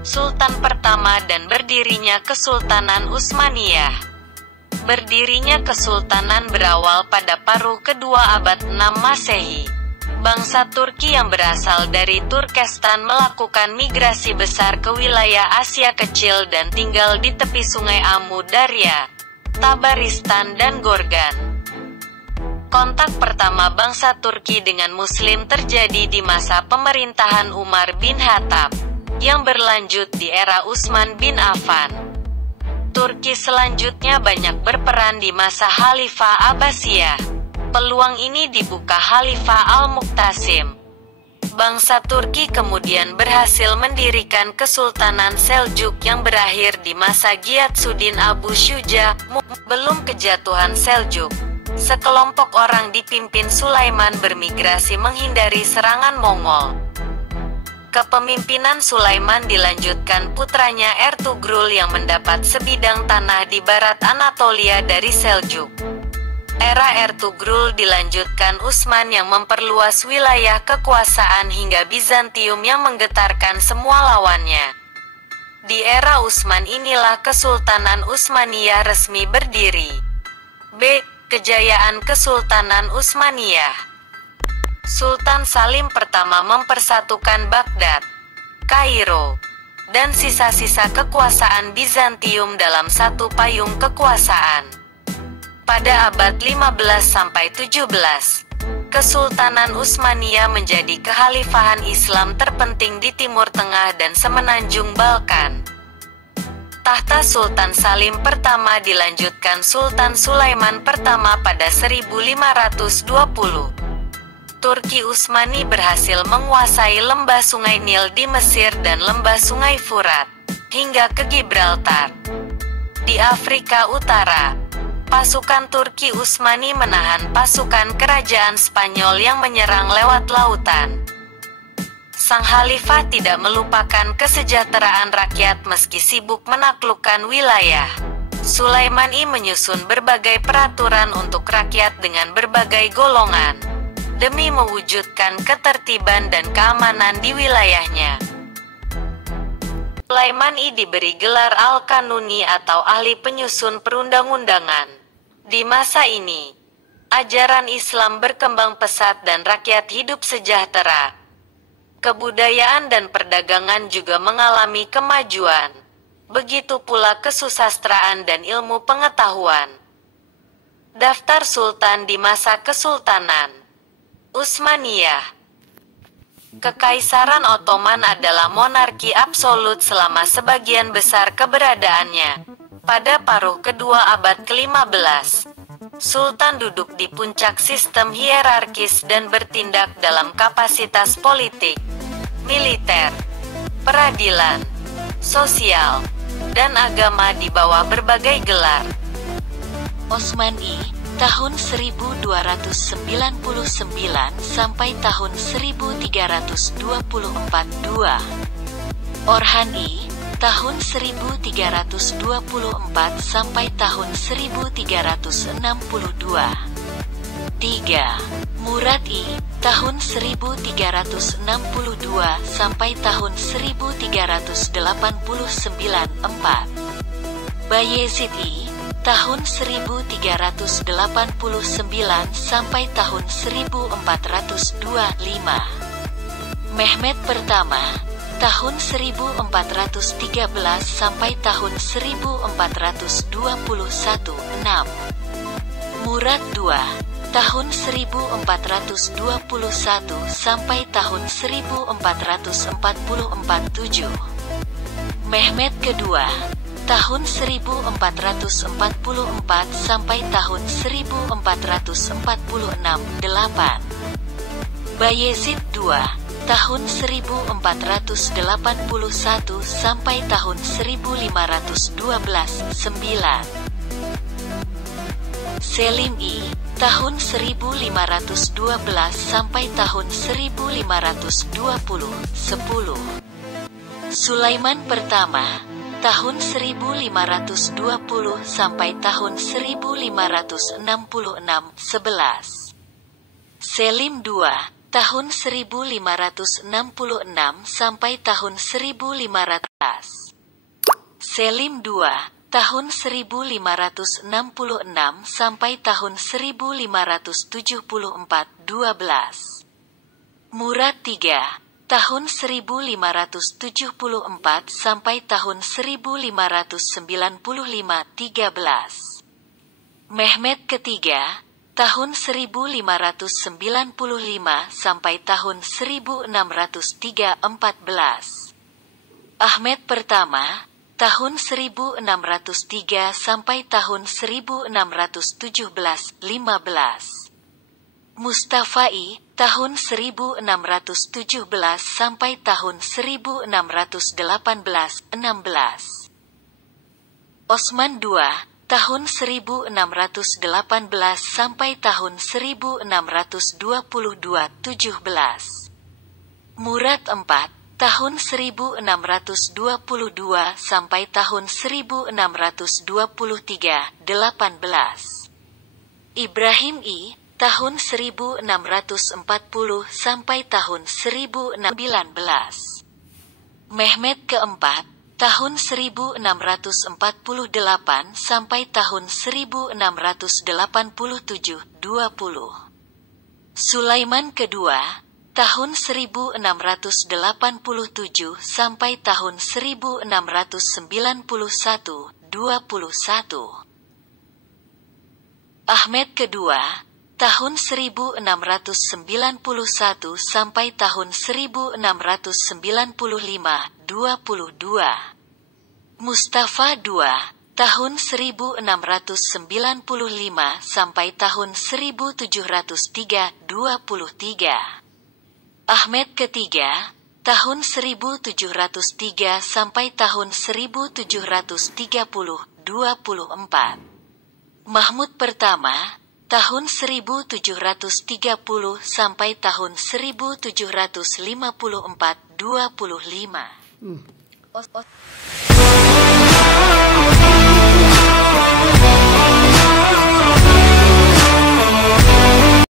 Sultan pertama dan berdirinya Kesultanan Utsmaniyah. Berdirinya kesultanan berawal pada paruh kedua abad 6 Masehi. Bangsa Turki yang berasal dari Turkestan melakukan migrasi besar ke wilayah Asia Kecil dan tinggal di tepi sungai Amu Darya, Tabaristan dan Gorgan. Kontak pertama bangsa Turki dengan Muslim terjadi di masa pemerintahan Umar bin Khattab, yang berlanjut di era Utsman bin Affan. Turki selanjutnya banyak berperan di masa Khalifah Abbasiyah. Peluang ini dibuka Khalifah Al-Muqtasim. Bangsa Turki kemudian berhasil mendirikan Kesultanan Seljuk yang berakhir di masa Giyatsuddin Abu Syuja. Belum kejatuhan Seljuk, sekelompok orang dipimpin Sulaiman bermigrasi menghindari serangan Mongol. Kepemimpinan Sulaiman dilanjutkan putranya Ertugrul yang mendapat sebidang tanah di barat Anatolia dari Seljuk. Era Ertugrul dilanjutkan Utsman yang memperluas wilayah kekuasaan hingga Bizantium yang menggetarkan semua lawannya. Di era Utsman inilah Kesultanan Utsmaniyah resmi berdiri. B. Kejayaan Kesultanan Utsmaniyah. Sultan Salim pertama mempersatukan Baghdad, Kairo, dan sisa-sisa kekuasaan Bizantium dalam satu payung kekuasaan. Pada abad 15-17, Kesultanan Utsmaniyah menjadi kekhalifahan Islam terpenting di Timur Tengah dan semenanjung Balkan. Tahta Sultan Salim pertama dilanjutkan Sultan Sulaiman pertama pada 1520. Turki Utsmani berhasil menguasai lembah Sungai Nil di Mesir dan lembah Sungai Furat, hingga ke Gibraltar. Di Afrika Utara, pasukan Turki Utsmani menahan pasukan kerajaan Spanyol yang menyerang lewat lautan. Sang Khalifah tidak melupakan kesejahteraan rakyat meski sibuk menaklukkan wilayah. Sulaiman I menyusun berbagai peraturan untuk rakyat dengan berbagai golongan, demi mewujudkan ketertiban dan keamanan di wilayahnya. Sulaiman I diberi gelar Al-Kanuni atau ahli penyusun perundang-undangan. Di masa ini, ajaran Islam berkembang pesat dan rakyat hidup sejahtera. Kebudayaan dan perdagangan juga mengalami kemajuan. Begitu pula kesusastraan dan ilmu pengetahuan. Daftar Sultan di masa Kesultanan Utsmaniyah. Kekaisaran Ottoman adalah monarki absolut selama sebagian besar keberadaannya. Pada paruh kedua abad ke-15, Sultan duduk di puncak sistem hierarkis dan bertindak dalam kapasitas politik, militer, peradilan, sosial, dan agama di bawah berbagai gelar. Osman I tahun 1299 sampai tahun 1324 2. Orhan I tahun 1324 sampai tahun 1362 3. Murad I tahun 1362 sampai tahun 1389 4. Bayezid I tahun 1389 sampai tahun 1425. Mehmed pertama tahun 1413 sampai tahun 1421 6. Murad II tahun 1421 sampai tahun 1444 7. Mehmed kedua tahun 1444 sampai tahun 1446 8. Bayezid II tahun 1481 sampai tahun 1512 9. Selim I tahun 1512 sampai tahun 1520 10. Sulaiman pertama tahun 1520 sampai tahun 1566 11. Selim II tahun 1566 sampai tahun 1500. Selim II, tahun 1566 sampai tahun 1574, 12. Murad III, tahun 1574 sampai tahun 1595, 13. Mehmed ketiga, tahun 1595 sampai tahun 1603, 14. Ahmed pertama, tahun 1603 sampai tahun 1617, 15. Mustafai, tahun 1617 sampai tahun 1618, 16. Osman II, tahun 1618 sampai tahun 1622, 17. Murad IV, tahun 1622 sampai tahun 1623, 18. Ibrahim I, tahun 1640 sampai tahun 1619. Mehmed keempat, tahun 1648 sampai tahun 1687, 20. Sulaiman kedua, tahun 1687 sampai tahun 1691, 21. Ahmed kedua, tahun 1691 sampai tahun 1695, 22. Mustafa II, tahun 1695 sampai tahun 1703, 23. Ahmed ketiga, tahun 1703 sampai tahun 1730, 24. Mahmud pertama, tahun 1730 sampai tahun 1754, 25.